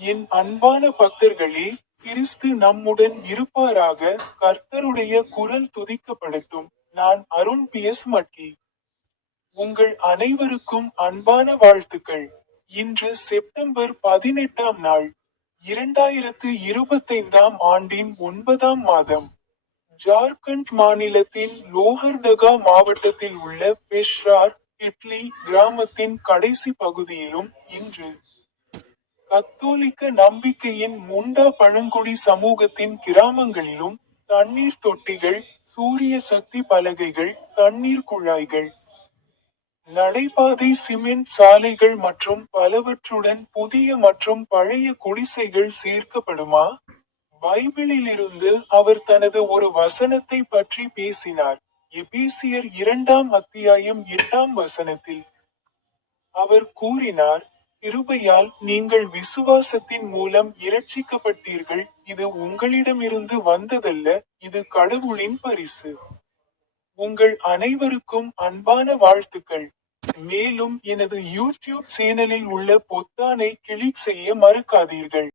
என் அன்பான பக்தர்களே, கிறிஸ்து நம்முடன் இருப்பாராக. கர்த்தருடைய குரல் துதிக்கப்படட்டும். நான் அருண் பி.எஸ். மட்கி. உங்கள் அனைவருக்கும் அன்பான வாழ்த்துக்கள். இன்று செப்டம்பர் 18ஆம் நாள், 2025ஆம் ஆண்டின் 9ஆம் மாதம். ஜார்க்கண்ட் மாநிலத்தின் லோஹர்டகா மாவட்டத்தில் உள்ள பெஷ்ரார், இட்லி கிராமத்தின் கடைசி பகுதியிலும், இன்று கத்தோலிக்க நம்பிக்கையின் முண்டா பழங்குடி சமூகத்தின் கிராமங்களிலும், தண்ணீர் தொட்டிகள், சூரிய சக்தி பலகைகள், தண்ணீர் குழாய்கள், நடைபாதை, சிமெண்ட் சாலைகள் மற்றும் பலவற்றுடன் புதிய மற்றும் பழைய குடிசைகள் சேர்க்கப்படுமா? பைபிளிலிருந்து அவர் தனது ஒரு வசனத்தை பற்றி பேசினார். எபேசியர் 2ஆம் அத்தியாயம் 8ஆம் வசனத்தில் அவர் கூறினார், கிருபையால் நீங்கள் விசுவாசத்தின் மூலம் இரட்சிக்கப்பட்டீர்கள், இது உங்களிடமிருந்து வந்ததல்ல, இது கடவுளின் பரிசு. உங்கள் அனைவருக்கும் அன்பான வாழ்த்துக்கள். மேலும் எனது யூடியூப் சேனலில் உள்ள பொத்தானை கிளிக் செய்ய மறக்காதீர்கள்.